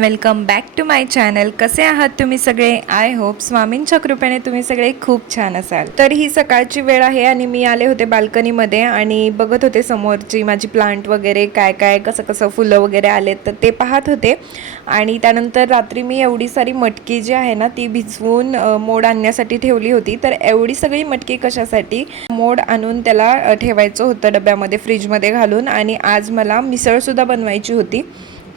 Welcome back to my channel कसे आहात तुम्ही सगळे? आय होप स्वामींच्या कृपेने तुम्ही सगळे खूप छान असाल. तर ही सकाळची वेळ आहे आणि मी आले होते बाल्कनीमध्ये आणि बघत होते समोरची माझी प्लांट वगैरे काय काय कसं कसं फुलं वगैरे आले तर ते पाहत होते. आणि त्यानंतर रात्री मी एवढी सारी मटकी जी आहे ना ती भिजवून मोड आणण्यासाठी ठेवली होती. तर एवढी सगळी मटकी कशासाठी? मोड आणून त्याला ठेवायचं होतं डब्यामध्ये फ्रीजमध्ये घालून. आणि आज मला मिसळसुद्धा बनवायची होती.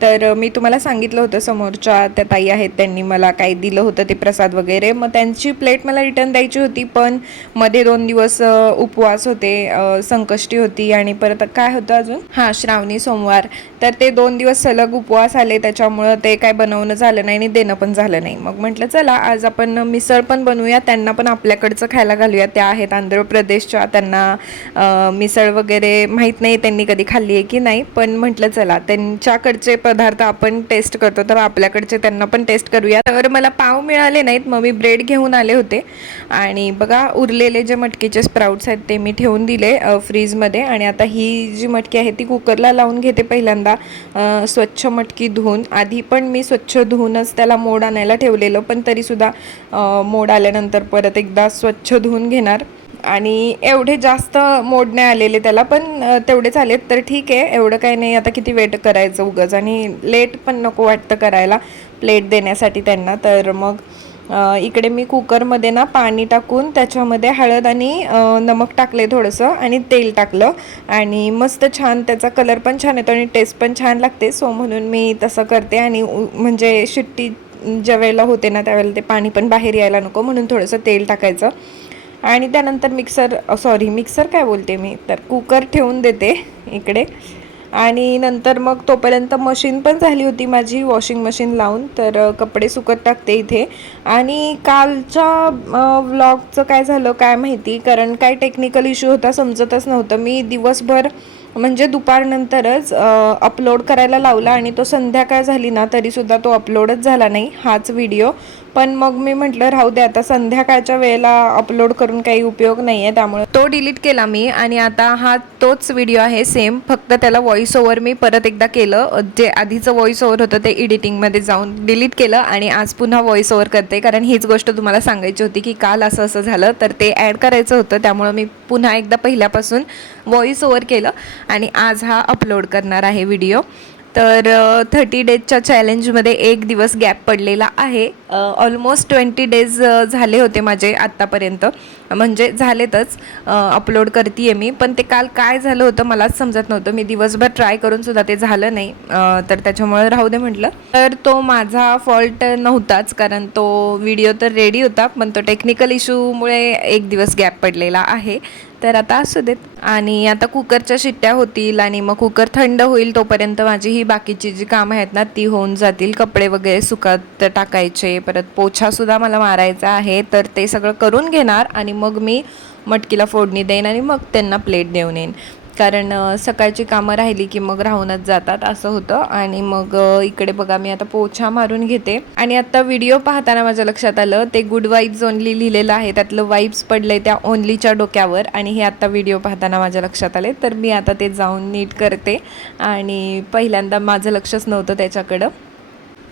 तर मी तुम्हाला सांगितलं होतं समोरच्या त्या ताई आहेत त्यांनी मला काय दिलं होतं ते प्रसाद वगैरे. मग त्यांची प्लेट मला रिटर्न द्यायची होती पण मध्ये दोन दिवस उपवास होते संकष्टी होती आणि परत काय होतं अजून? हां श्रावणी सोमवार. तर ते दोन दिवस सलग उपवास आले त्याच्यामुळं ते काय बनवणं झालं नाही आणि देणं पण झालं नाही. मग म्हटलं चला आज आपण मिसळ पण बनवूया त्यांना पण आपल्याकडचं खायला घालूया. त्या आहेत आंध्र प्रदेशच्या त्यांना मिसळ वगैरे माहीत नाही त्यांनी कधी खाल्ली आहे की नाही. पण म्हटलं चला त्यांच्याकडचे पदार्थ आपण टेस्ट करतो तर आपल्याकडचे त्यांना पण टेस्ट करूया. तर मला पाव मिळाले नाहीत मग मी ब्रेड घेऊन आले होते. आणि बघा उरलेले जे मटकीचे स्प्राउट्स आहेत ते मी ठेवून दिले फ्रीजमध्ये आणि आता ही जी मटकी आहे ती कुकरला लावून घेते पहिल्यांदा. स्वच्छ मटकी धुवून. आधी पण मी स्वच्छ धुवूनच त्याला मोड आणायला ठेवलेलं पण तरीसुद्धा मोड आल्यानंतर परत एकदा स्वच्छ धुवून घेणार. आणि एवढे जास्त मोड नाही आलेले त्याला पण तेवढेच आलेत. तर ठीक आहे एवढं काही नाही. आता किती वेट करायचं उगच? आणि लेट पण नको वाटतं करायला प्लेट देण्यासाठी त्यांना. तर मग इकडे मी कुकरमध्ये ना पाणी टाकून त्याच्यामध्ये हळद आणि नमक टाकले थोडंसं आणि तेल टाकलं. आणि मस्त छान त्याचा कलर पण छान येतो आणि टेस्ट पण छान लागते. सो म्हणून मी तसं करते आणि उ- म्हणजे शिट्टी ज्या वेळेला होते ना त्यावेळेला ते पाणी पण बाहेर यायला नको. म्हणून थोडंसं तेल टाकायचं. आणि त्यानंतर मिक्सर सॉरी मिक्सर काय बोलते मी? तर कुकर ठेवून देते इकडे. आणि नंतर मग तोपर्यंत मशीन पण झाली होती माझी वॉशिंग मशीन लावून. तर कपडे सुकत टाकते इथे. आणि कालच्या व्लॉगचं काय झालं काय माहिती? कारण काय टेक्निकल इश्यू होता समजतच नव्हतं. मी दिवसभर म्हणजे दुपारनंतरच अपलोड करायला लावला आणि तो संध्याकाळ झाली ना तरीसुद्धा तो अपलोडच झाला नाही हाच व्हिडिओ पण मग मी म्हटलं राहू दे आता संध्याकाळच्या वेळेला अपलोड करून काही उपयोग नाही आहे त्यामुळे. तो डिलीट केला मी आणि आता हा तोच व्हिडिओ आहे सेम फक्त त्याला व्हॉइस ओव्हर मी परत एकदा केलं. जे आधीचं व्हॉइस ओव्हर होतं ते एडिटिंगमध्ये जाऊन डिलीट केलं आणि आज पुन्हा व्हॉइस ओव्हर करते. कारण हीच गोष्ट तुम्हाला सांगायची होती की काल असं असं झालं तर ते ॲड करायचं होतं. त्यामुळं मी पुन्हा एकदा पहिल्यापासून व्हॉइस ओव्हर केलं. आणि आज हा अपलोड करणार आहे व्हिडिओ तर थर्टी डेजच्या चॅलेंजमध्ये एक दिवस गॅप पडलेला आहे. ऑलमोस्ट ट्वेंटी डेज झाले होते माझे आत्तापर्यंत म्हणजे झालेतच. अपलोड करते मी. पण ते काल काय झालं होतं मलाच समजत नव्हतं. मी दिवसभर ट्राय करून सुद्धा ते झालं नाही. तर त्याच्यामुळे राहू दे म्हटलं. तर तो माझा फॉल्ट नव्हताच. कारण तो व्हिडिओ तर रेडी होता. पण तो टेक्निकल इश्यूमुळे एक दिवस गॅप पडलेला आहे. तर आता असू देत. आणि आता कुकरच्या शिट्ट्या होतील आणि मग कुकर थंड होईल तोपर्यंत माझी ही बाकीची जी कामं आहेत ना ती होऊन जातील. कपडे वगैरे सुकत टाकायचे परत पोछासुद्धा मला मारायचा आहे. तर ते सगळं करून घेणार आणि मग मी मटकीला फोडणी देईन आणि मग त्यांना प्लेट देऊन येईन. कारण सकाळची कामं राहिली की मग राहूनच जातात असं होतं. आणि मग इकडे बघा मी आता पोछा मारून घेते. आणि आता व्हिडिओ पाहताना माझ्या लक्षात आलं ते गुड वाईब्स ओनली लिहिलेलं आहे. त्यातलं वाईब्स पडलंय त्या ओनलीच्या डोक्यावर. आणि हे आता व्हिडिओ पाहताना माझ्या लक्षात आले. तर मी आता ते जाऊन नीट करते. आणि पहिल्यांदा माझं लक्षच नव्हतं त्याच्याकडं.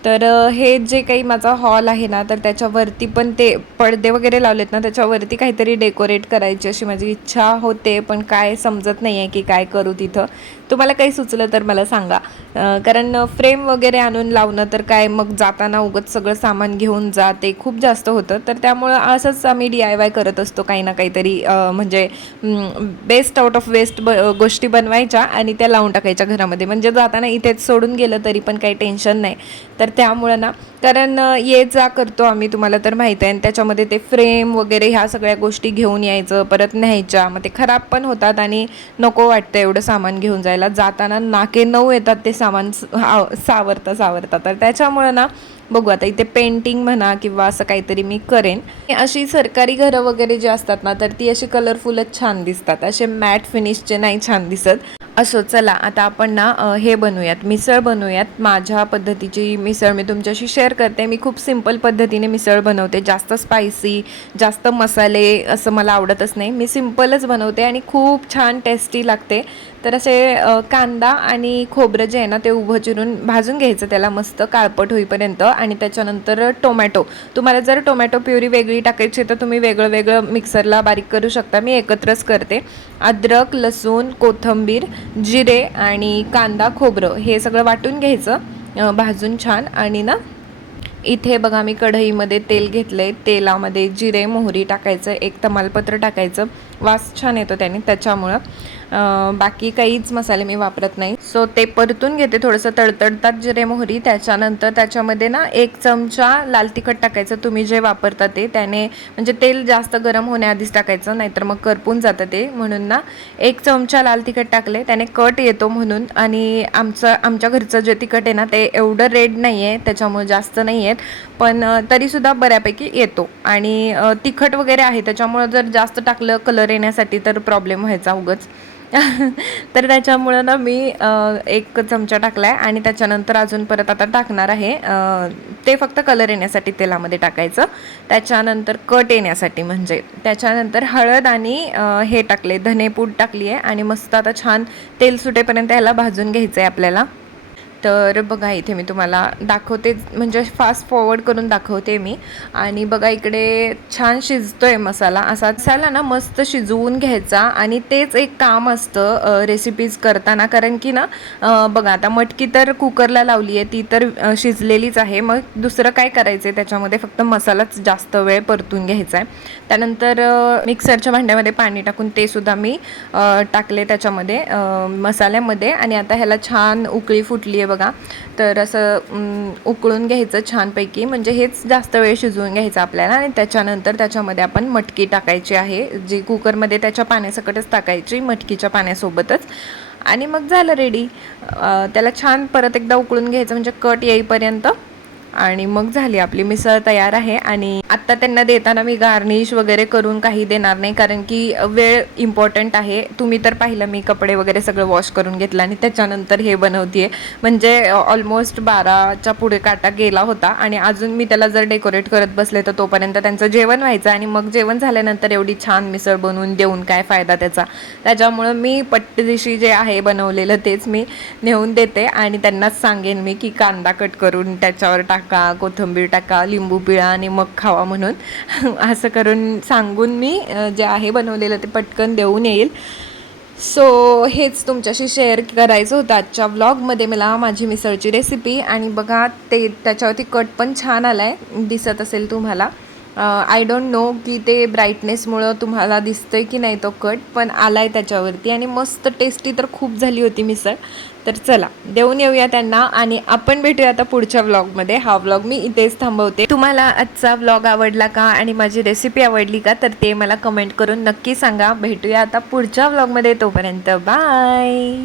तर हे जे काही माझा हॉल आहे ना तर त्याच्यावरती पण ते पडदे वगैरे लावलेत ना त्याच्यावरती काहीतरी डेकोरेट करायची अशी माझी इच्छा होते पण काय समजत नाही आहे की काय करू तिथं. तुम्हाला काही सुचलं तर मला सांगा. कारण फ्रेम वगैरे आणून लावणं तर काय मग जाताना उगत सगळं सामान घेऊन जा ते खूप जास्त होतं. तर त्यामुळं असंच आम्ही डी आय वाय करत असतो काही ना काहीतरी म्हणजे बेस्ट आउट ऑफ वेस्ट ब गोष्टी बनवायच्या आणि त्या लावून टाकायच्या घरामध्ये. म्हणजे जाताना इथेच सोडून गेलं तरी पण काही टेन्शन नाही. तर त्यामुळं ना कारण ये जा करतो आम्ही तुम्हाला तर माहीत आहे. आणि त्याच्यामध्ये ते फ्रेम वगैरे ह्या सगळ्या गोष्टी घेऊन यायचं परत न्यायच्या. मग ते खराब पण होतात आणि नको वाटतं एवढं सामान घेऊन जायला. जाताना नाके नऊ येतात ते सामान सावरता सावरता. तर त्याच्यामुळं ना बघू आता इथे पेंटिंग म्हणा किंवा असं काहीतरी मी करेन. अशी सरकारी घरं वगैरे जी असतात ना तर ती अशी कलरफुलच छान दिसतात. असे मॅट फिनिशचे नाही छान दिसत. असो चला आता आपण ना हे बनवूयात मिसळ बनवूयात. माझ्या पद्धतीची मिसळ मी तुमच्याशी शेअर करते. मी खूप सिंपल पद्धतीने मिसळ बनवते. जास्त स्पायसी जास्त मसाले असं मला आवडतच नाही. मी सिंपलच बनवते आणि खूप छान टेस्टी लागते. तर असे कांदा आणि खोबरं जे आहे ना ते उभं चिरून भाजून घ्यायचं त्याला मस्त काळपट होईपर्यंत आणि त्याच्यानंतर टोमॅटो. तुम्हाला जर टोमॅटो प्युरी वेगळी टाकायची तर तुम्ही वेगळं वेगळं मिक्सरला बारीक करू शकता. मी एकत्रच करते. अद्रक लसूण कोथिंबीर जिरे आणि कांदा खोबरं हे सगळं वाटून घ्यायचं भाजून छान. आणि ना इथे बघा मी कढईमध्ये तेल घेतलं आहे तेलामध्ये जिरे मोहरी टाकायचं एक तमालपत्र टाकायचं. वास छान येतो त्याने त्याच्यामुळं. बाकी काहीच मसाले मी वापरत नाही. सो ते परतून घेते थोडंसं तडतडतात जिरे मोहरी त्याच्यानंतर त्याच्यामध्ये ना एक चमचा लाल तिखट टाकायचं तुम्ही जे वापरता ते. त्याने म्हणजे तेल जास्त गरम होण्याआधीच टाकायचं नाहीतर मग करपून जातं ते. म्हणून ना एक चमचा लाल तिखट टाकले त्याने कट येतो म्हणून. आणि आमचं आमच्या घरचं जे तिखट आहे ना ते एवढं रेड नाही आहे त्याच्यामुळे जास्त नाही आहेत पण तरीसुद्धा बऱ्यापैकी येतो. आणि तिखट वगैरे आहे त्याच्यामुळं जर जास्त टाकलं कलर येण्यासाठी तर प्रॉब्लेम व्हायचा उगच. तर त्याच्यामुळं ना मी एक चमचा टाकला आहे आणि त्याच्यानंतर अजून परत आता टाकणार आहे. ते फक्त कलर येण्यासाठी तेलामध्ये टाकायचं. त्याच्यानंतर कट येण्यासाठी म्हणजे. त्याच्यानंतर हळद आणि हे टाकले धनेपूड टाकली आहे आणि मस्त आता छान तेल सुटेपर्यंत ह्याला भाजून घ्यायचं आहे आपल्याला. तर बघा इथे मी तुम्हाला दाखवते म्हणजे फास्ट फॉरवर्ड करून दाखवते मी. आणि बघा इकडे छान शिजतोय मसाला. असा मसाला ना मस्त शिजवून घ्यायचा. आणि तेच एक काम असतं रेसिपीज करताना. कारण की ना बघा आता मटकी तर कुकरला लावली आहे ती तर शिजलेलीच आहे. मग दुसरं काय करायचं आहे त्याच्यामध्ये? फक्त मसालाच जास्त वेळ परतून घ्यायचा आहे. त्यानंतर मिक्सरच्या भांड्यामध्ये पाणी टाकून ते सुद्धा मी टाकले त्याच्यामध्ये मसाल्यामध्ये. आणि आता ह्याला छान उकळी फुटली आहे बघा. तर असं उकळून घ्यायचं छानपैकी. म्हणजे हेच जास्त वेळ शिजवून घ्यायचं आपल्याला आणि त्याच्यानंतर त्याच्यामध्ये आपण मटकी टाकायची आहे. जी कुकरमध्ये त्याच्या पाण्यासकटच टाकायची मटकीच्या पाण्यासोबतच. आणि मग झालं रेडी त्याला छान परत एकदा उकळून घ्यायचं. म्हणजे कट येईपर्यंत आणि मग झाली आपली मिसळ तयार आहे. आणि आत्ता त्यांना देताना मी गार्निश वगैरे करून काही देणार नाही कारण की वेळ इम्पॉर्टंट आहे. तुम्ही तर पाहिलं मी कपडे वगैरे सगळं वॉश करून घेतलं आणि त्याच्यानंतर हे बनवते म्हणजे ऑलमोस्ट बाराच्या पुढे काटा गेला होता आणि अजून मी त्याला जर डेकोरेट करत बसले तर तोपर्यंत त्यांचं जेवण व्हायचं आणि मग जेवण झाल्यानंतर एवढी छान मिसळ बनवून देऊन काय फायदा त्याचा. त्याच्यामुळं मी पट्टदिशी जे आहे बनवलेलं तेच मी नेऊन देते आणि त्यांनाच सांगेन मी की कांदा कट करून त्याच्यावर टाक टाका कोथिंबीर टाका लिंबू पिळा आणि मग खावा म्हणून. असं करून सांगून मी जे आहे बनवलेलं ते पटकन देऊन येईल. सो हेच तुमच्याशी शेअर करायचं होतं आजच्या व्लॉगमध्ये मला माझी मिसळची रेसिपी आणि बघा ते त्याच्यावरती कट पण छान आला आहे दिसत असेल तुम्हाला. आय डोंट नो की ते ब्राईटनेसमुळं तुम्हाला दिसतं आहे की नाही तो कट पण आला आहे त्याच्यावरती आणि मस्त टेस्टी तर खूप झाली होती मिसळ. तर चला देऊन येऊया त्यांना आणि आपण भेटूया आता पुढच्या व्लॉगमध्ये हा व्लॉग मी इथेच थांबवते. तुम्हाला आजचा व्लॉग आवडला का आणि माझी रेसिपी आवडली का तर ते मला कमेंट करून नक्की सांगा. भेटूया आता पुढच्या व्लॉगमध्ये तोपर्यंत. बाय